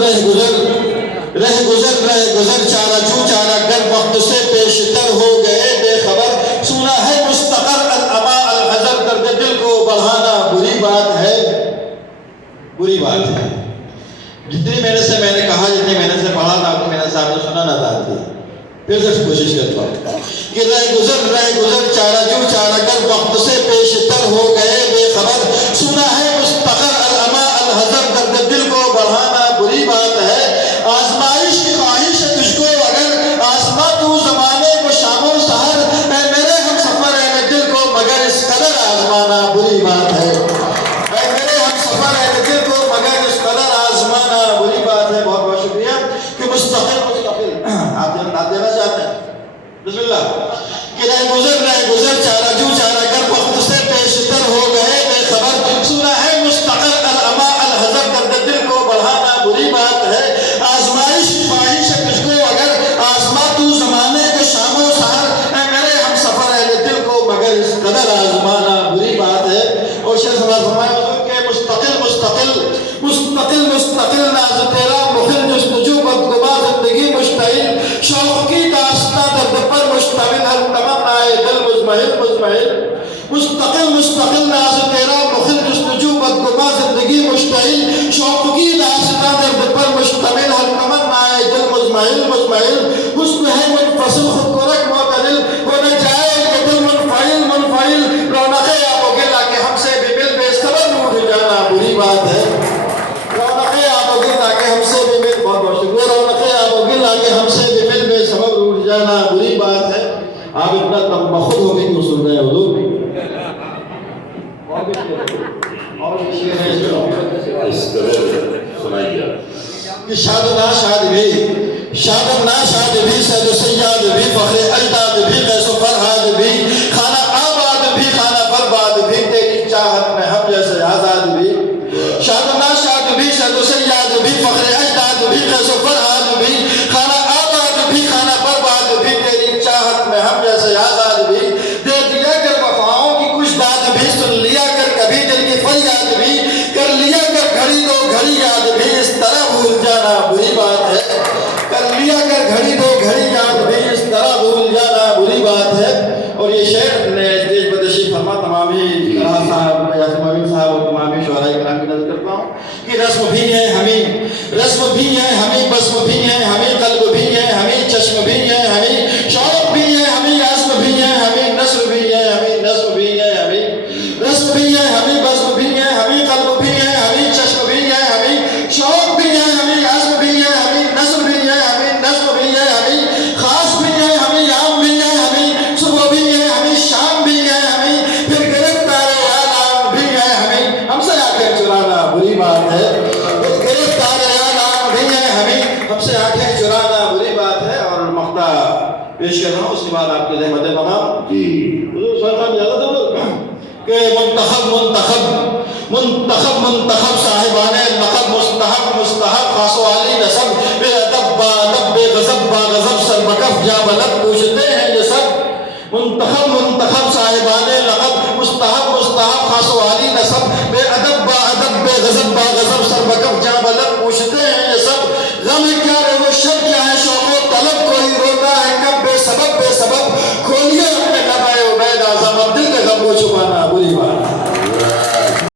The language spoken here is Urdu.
رہ گزر چارہ چو چارہ گر وقت سے پیشتر ہو گئے بے خبر، سنا ہے مستقر الاما الحذر، درد دل کو بڑھانا بری بات ہے، بری بات ہے۔ جتنی محنت سے میں نے کہا، جتنی محنت سے پڑھا تھا، آپ محنت سے آپ نے سنا نہ تھی، پھر سے کوشش کرتا ہوں کہ رہ گزر چارہ جو چارہ گر وقت سے پیشتر ہو گئے بے خبر، سنا ہے مستقر الاما الحذر، درد دل کو بڑھانا بری بات ہے۔ آزمائش کی خواہش ہے تجھ کو اگر آزما تو زمانے کو شام و سحر، اے میرے ہم سفر اہل دل کو مگر اس قدر آزمانا بری بات ہے، اے میرے ہم سفر اہل دل کو مگر اس قدر آزمانا بری بات ہے۔ بہت بہت شکریہ کہ مستقل آپ دینا چاہتے ہیں، بسم اللہ۔ کہ رہ گزر چارہ جو چارہ گر وقت سے پیشتر ہو گئے بے خبر، سنا ہے مستقر الاما الحذر، درد دل کو بڑھانا بری بات ہے۔ آزمائش خواہش ہے تجھ کو اگر آزما تو زمانے کو شام و سحر، اے میرے ہم سفر اہل دل کو مگر اس قدر آزمانا بری بات ہے۔ اور شیخ سماعت فرمایا کہ مستقل ناز تیرا مخل جستجو بدگما زندگی مشتعل، شوق کی داستاں درد پر مشتمل، ہر تمنائے دل مزمحل، مستقل ناز تیرا مخل جستجو بدگما زندگی مشتعل، شوق کی داستاں درد پر مشتمل، ہر تمنائے دل مزمحل، حسن ہے منفصل خود کو رکھ معتدل، وہ نہ جائے کہ دل منفعل، رونق آب و گل آ کے ہم سے بھی مل بے صبر روٹھ جانا بری بات ہے، رونق آب و گل آ کے ہم سے بھی مل، بہت بہت شکریہ، رونق آب و گل آ کے ہم سے بھی مل بے صبر روٹھ جانا بری بات ہے۔ آپ اتنا تمبخد ہو کے کیوں سن رہے ہیں حضور؟ اور اس کہ شاد نا شاد بھی سید و سیاد بھی فخر اجداد بھی قیس و فرحاد بھی خانہ آباد بھی خانہ برباد بھی تیری چاہت میں ہم جیسے آزاد بھی، شاد نا شاد بھی سید و سیاد بھی فخر اجداد بھی قیس و فرحاد بھی خانہ آباد بھی خانہ برباد بھی تیری چاہت میں ہم جیسے آزاد بھی، دے دیا کر وفاؤں کی کچھ داد بھی، سن لیا کر کبھی دل کی فریاد بھی، کر لیا کر گھڑی دو گھڑی یاد بھی، اس طرح بھول جانا بری بات ہے، کر لیا کر گھڑی دو گھڑی یاد بھی، اس طرح بھول جانا بری بات ہے۔ اور یہ شعر نے دیش بدشی فرما تمامی صاحب یاسین معین صاحب اور تمامی شعراء کرام کی نظر کرتا ہوں کہ رسم بھی ہے ہمیں بسم بھی ہے ہمیں قلب بھی ہے ہمیں چشم بھی ہے ہمیں شوق بھی ہے ہمیں عزم بھی ہے ہمیں نثر بھی ہے ہمیں نظم بھی ہے ہمیں رسم بھی ہے ہمیں بسم بھی ہے ہمیں قلب بھی ہے ہمیں چشم بھی ہے ہمیں شوق بھی ہے ہمیں عزم بھی ہے ہمیں نثر بھی ہے ہمیں نظم بھی ہے ہمیں خاص بھی ہے ہمیں عام بھی ہے ہمیں صبح بھی ہے ہمیں شام بھی ہے ہمیں پھر گرفتار اعلان بھی ہے ہمیں، ہم سے آنکھیں چرانا بری بات ہے، گرفتار اعلان بھی ہے ہمیں، ہم سے آنکھیں چرانا بری بات ہے۔ اور مقطع پیش کر رہا ہوں، اس کے بعد آپ کے ذہن مقام حضور صلی اللہ علیہ وسلم کہ منتخب صاحبان لقب مستحب خاص و عالی نسب، بے ادب با ادب بے غضب با غضب سر بکف جا بلد پوچھتے ہیں یہ سب، منتخب صاحبان لقب مستحب خاص و عالی نسب، بے ادب با ادب بے غضب با غضب سر بکف جا بلد پوچھتے ہیں